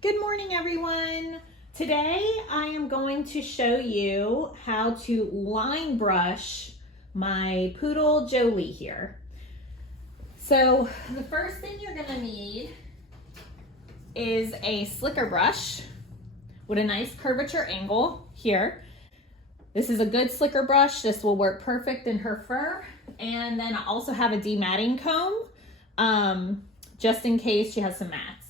Good morning, everyone. Today I am going to show you how to line brush my poodle Jolie here. So the first thing you're gonna need is a slicker brush with a nice curvature angle here. This is a good slicker brush. This will work perfect in her fur. And then I also have a dematting comb, just in case she has some mats.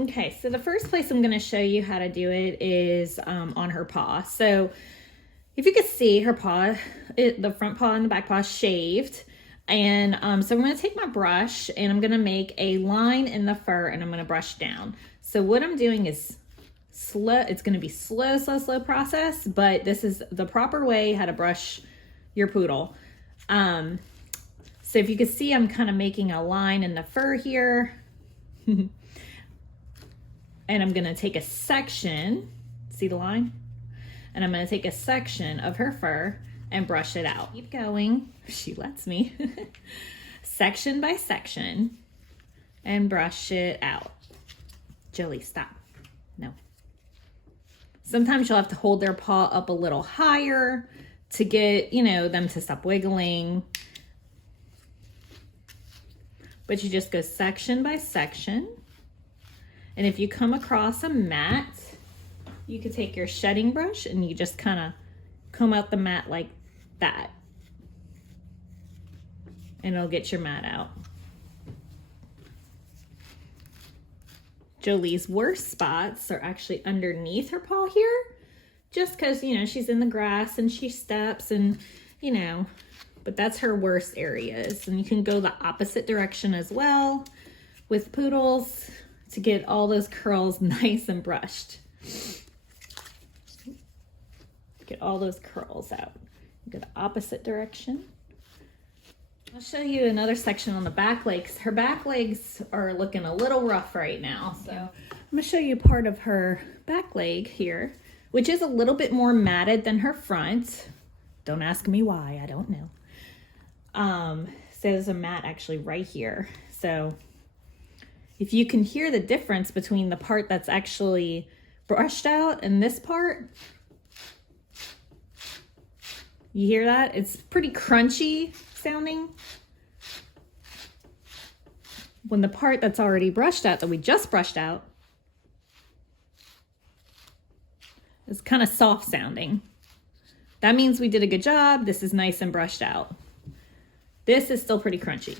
Okay, so the first place I'm going to show you how to do it is on her paw. So if you can see her paw, the front paw and the back paw is shaved. And so I'm going to take my brush and I'm going to make a line in the fur and I'm going to brush down. So what I'm doing is slow. It's going to be slow process, but this is the proper way how to brush your poodle. So if you can see, I'm kind of making a line in the fur here. And I'm gonna take a section, see the line? And I'm gonna take a section of her fur and brush it out. Keep going, she lets me. Section by section and brush it out. Jolie, stop, no. Sometimes you'll have to hold their paw up a little higher to get, them to stop wiggling. But you just go section by section. And if you come across a mat, you could take your shedding brush and you just kind of comb out the mat like that. And it'll get your mat out. Jolie's worst spots are actually underneath her paw here, just because, she's in the grass and she steps and, but that's her worst areas. And you can go the opposite direction as well with poodles to get all those curls nice and brushed. Get all those curls out. Go the opposite direction. I'll show you another section on the back legs. Her back legs are looking a little rough right now. So I'm gonna show you part of her back leg here, which is a little bit more matted than her front. Don't ask me why, I don't know. So there's a mat actually right here. So if you can hear the difference between the part that's actually brushed out and this part, you hear that? It's pretty crunchy sounding. When the part that's already brushed out, that we just brushed out, is kind of soft sounding. That means we did a good job. This is nice and brushed out. This is still pretty crunchy.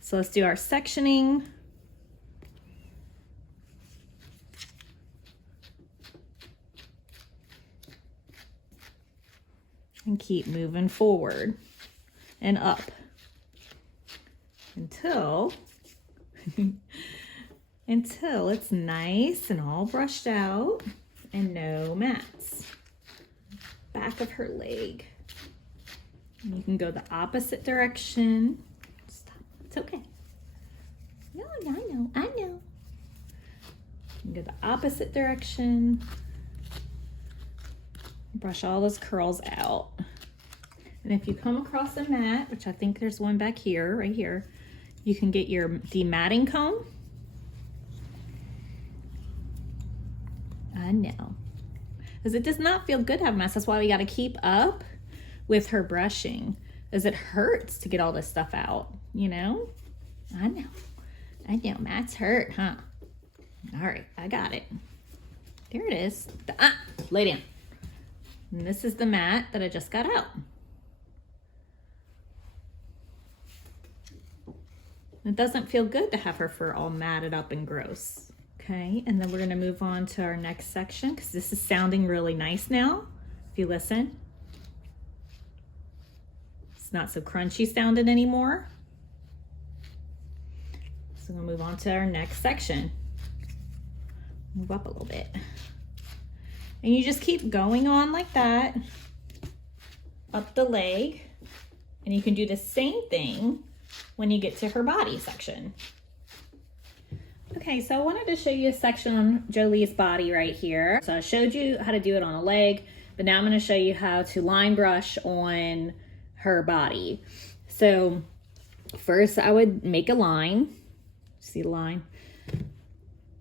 So let's do our sectioning. And keep moving forward and up until it's nice and all brushed out and no mats. Back of her leg. And you can go the opposite direction. It's okay. No, I know. You go the opposite direction. Brush all those curls out. And if you come across a mat, which I think there's one back here, right here, you can get your dematting comb. I know. Because it does not feel good to have a mess. That's why we got to keep up with her brushing, as it hurts to get all this stuff out. I know, mats hurt, huh? All right, I got it. There it is. Lay down. And this is the mat that I just got out. It doesn't feel good to have her fur all matted up and gross. Okay, and then we're gonna move on to our next section because this is sounding really nice now, if you listen. It's not so crunchy sounding anymore. So we'll move on to our next section. Move up a little bit. And you just keep going on like that, up the leg. And you can do the same thing when you get to her body section. Okay, so I wanted to show you a section on Jolie's body right here. So I showed you how to do it on a leg, but now I'm gonna show you how to line brush on her body. So first I would make a line. See the line?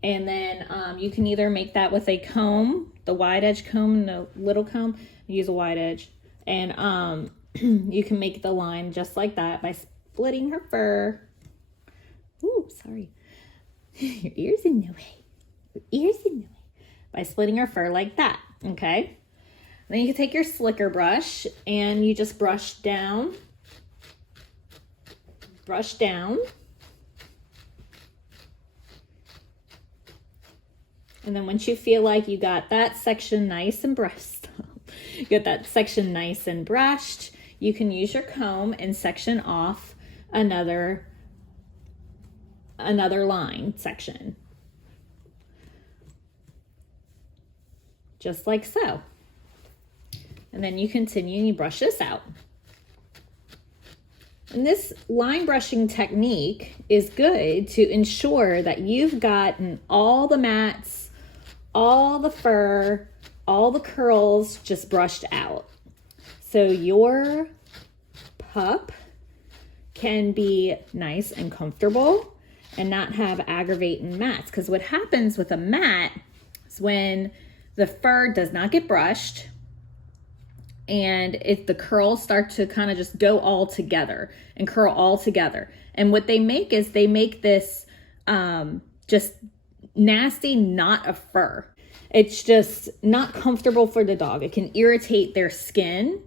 And then you can either make that with a comb, the wide edge comb, the little comb, use a wide edge. And you can make the line just like that by splitting her fur. Ooh, sorry. Your ear's in the way. Your ear's in the way. By splitting her fur like that, okay? Then you can take your slicker brush and you just brush down. Brush down. And then once you feel like you got that section nice and brushed, you got that section nice and brushed, you can use your comb and section off another line section. Just like so. And then you continue and you brush this out. And this line brushing technique is good to ensure that you've gotten all the mats, all the fur, all the curls just brushed out. So your pup can be nice and comfortable and not have aggravating mats. Because what happens with a mat is when the fur does not get brushed and the curls start to kind of just go all together and curl all together. And what they make is they make this just nasty knot of fur. It's just not comfortable for the dog. It can irritate their skin.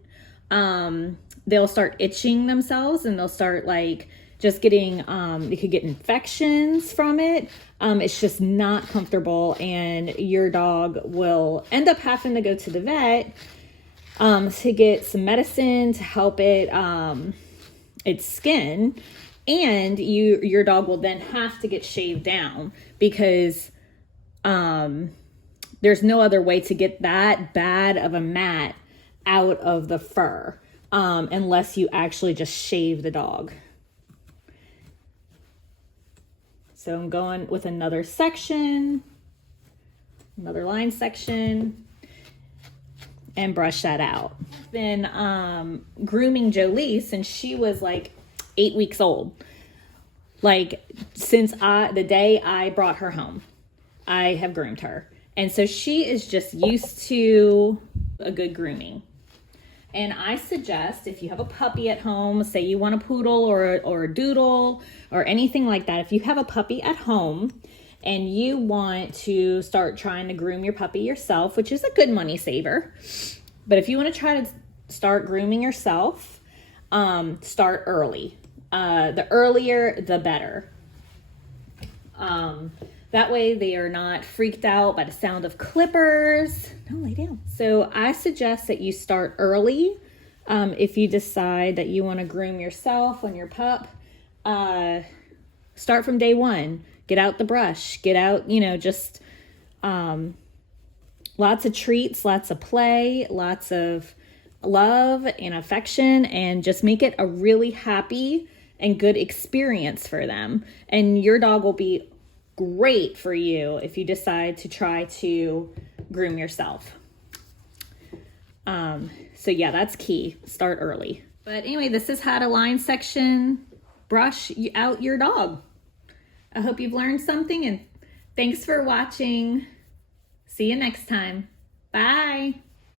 They'll start itching themselves and they'll start like just getting, you could get infections from it. It's just not comfortable and your dog will end up having to go to the vet to get some medicine to help it, its skin. And your dog will then have to get shaved down because there's no other way to get that bad of a mat out of the fur unless you actually just shave the dog. So I'm going with another section, another line section, and brush that out. I've been grooming Jolie since she was like 8 weeks old. Like since the day I brought her home, I have groomed her. And so she is just used to a good grooming. And I suggest if you have a puppy at home, say you want a poodle or a doodle or anything like that, if you have a puppy at home and you want to start trying to groom your puppy yourself, which is a good money saver, but if you want to try to start grooming yourself, start early. The earlier, the better. That way they are not freaked out by the sound of clippers. No, lay down. So I suggest that you start early. If you decide that you want to groom yourself on your pup, start from day one. Get out the brush. Get out, just lots of treats, lots of play, lots of love and affection, and just make it a really happy and good experience for them. And your dog will be great for you if you decide to try to groom yourself. So yeah, that's key. Start early. But anyway, this is how to line section brush out your dog. I hope you've learned something and thanks for watching. See you next time. Bye.